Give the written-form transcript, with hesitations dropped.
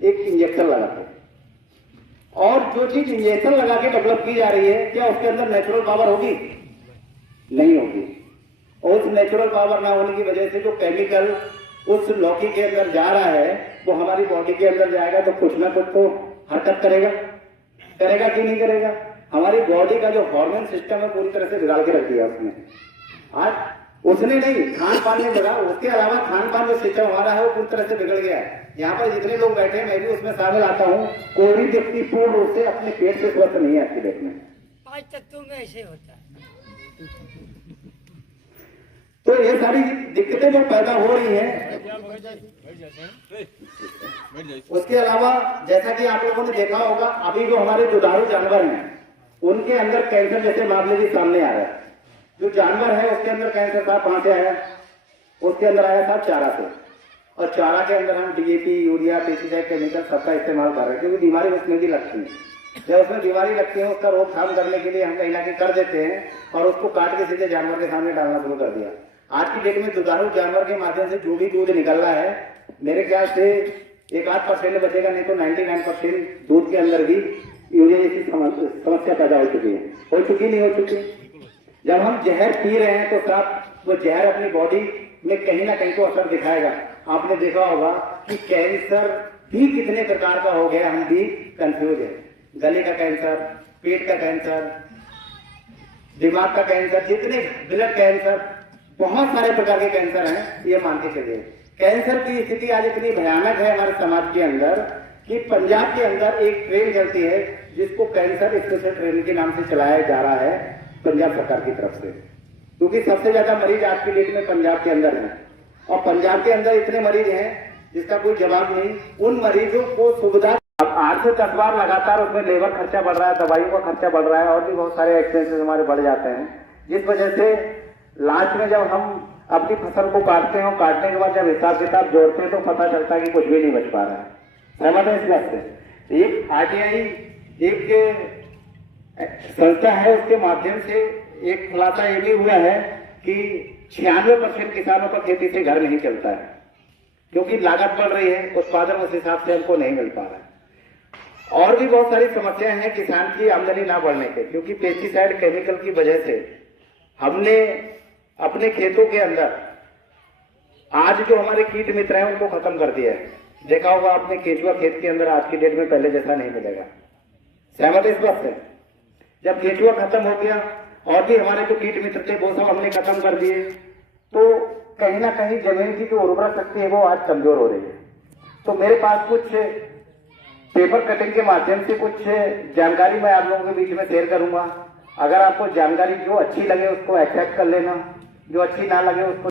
एक इंजेक्शन लगा के। और जो चीज इंजेक्शन लगा के डेवलप की जा रही है, क्या उसके अंदर नेचुरल पावर होगी? नहीं होगी। और उस नेचुरल पावर ना होने की वजह से जो केमिकल उस लौकी के अंदर जा रहा है वो हमारी बॉडी के अंदर जाएगा तो कुछ ना कुछ तो हरकत करेगा कि नहीं करेगा? हमारी बॉडी का जो हार्मोन सिस्टम है पूरी तरह से बिगाड़ के रख दिया उसने। आज उसने नहीं, खान पान ने बिगाड़ा। उसके अलावा खान पान जो सिस्टम हमारा है वो पूरी तरह से बिगड़ गया है। यहाँ पर जितने लोग बैठे हैं मैं भी उसमें शामिल आता हूँ, कोई भी व्यक्ति पूर्ण रूप से अपने पेट से स्वस्थ नहीं है आज की डेट में। 5 तत्वों में ऐसे होता है। तो ये सारी दिक्कतें जो पैदा हो रही हैं, उसके अलावा जैसा कि आप लोगों ने देखा होगा अभी जो हमारे दुधारू जानवर हैं उनके अंदर कैंसर जैसे मामले भी सामने आ रहे हैं। जो जानवर है उसके अंदर कैंसर साहब कहां से आया? उसके अंदर आया साहब चारा से। और चारा के अंदर हम डीएपी, यूरिया, पेस्टिसाइड, केमिकल सबका इस्तेमाल कर रहे हैं, क्योंकि बीमारी उसमें भी लगती है। जब उसमें बीमारी लगती है उसका रोकथाम करने के लिए हम कहीं ना कहीं कर देते हैं और उसको काट के सीधे जानवर के सामने डालना शुरू कर दिया। आज की डेट में दुधारू जानवर के माध्यम से जो भी दूध निकल रहा है, मेरे ख्याल से 1-8% बचेगा, नहीं तो 99% दूध के अंदर भी यूरिया जैसी समस्या पैदा हो चुकी है। हो चुकी नहीं हो चुकी? जब हम जहर पी रहे हैं तो साहब वो जहर अपनी बॉडी में कहीं ना कहीं तो असर दिखाएगा। आपने देखा होगा कि कैंसर भी कितने प्रकार का हो गया, हम भी कंफ्यूज है। गले का कैंसर, पेट का कैंसर, दिमाग का कैंसर, जितने ब्लड कैंसर, बहुत सारे प्रकार के कैंसर हैं, ये मान के चलिए। कैंसर की स्थिति आज इतनी भयानक है हमारे समाज के अंदर कि पंजाब के अंदर एक ट्रेन चलती है जिसको कैंसर स्पेशल ट्रेन के नाम से चलाया जा रहा है पंजाब सरकार की तरफ से, क्योंकि सबसे ज्यादा मरीज आज की डेट में पंजाब के अंदर है। और पंजाब के अंदर इतने मरीज हैं जिसका कोई जवाब नहीं। उन मरीजों को सुविधा 8 से 10 बार लगातार उसमें लेबर खर्चा बढ़ रहा है, दवाइयों का खर्चा बढ़ रहा है और भी बहुत सारे एक्सपेंसेस हमारे बढ़ जाते हैं, जिस वजह से लास्ट में जब हम अपनी फसल को काटते हैं, काटने के बाद जब हिसाब किताब जोड़ते हैं तो पता चलता है कि कुछ भी नहीं बच पा रहा है। सहमत है इस बात से? एक आरटीआई एक संस्था है, उसके माध्यम से एक खुलासा ये भी हुआ है कि 96% किसानों का खेती से घर नहीं चलता है, क्योंकि लागत बढ़ रही है, उत्पादन उस हिसाब से हमको नहीं मिल पा रहा है। और भी बहुत सारी समस्याएं हैं किसान की आमदनी ना बढ़ने के, क्योंकि पेस्टिसाइड केमिकल की वजह से हमने अपने खेतों के अंदर आज जो हमारे कीट मित्र हैं उनको खत्म कर दिया है। देखा होगा आपने केचुआ खेत के अंदर आज की डेट में पहले जैसा नहीं मिलेगा। सहमत है इस बात से? जब केचुआ खत्म हो गया और भी हमारे जो कीट मित्र थे वो सब हमने खत्म कर दिए, तो कहीं ना कहीं जमीन की जो उर्वरा शक्ति है वो आज कमजोर हो रही है। तो मेरे पास कुछ पेपर कटिंग के माध्यम से कुछ जानकारी मैं आप लोगों के बीच में शेयर करूंगा। अगर आपको जानकारी जो अच्छी लगे उसको एक्सेप्ट कर लेना, जो अच्छी ना लगे उसको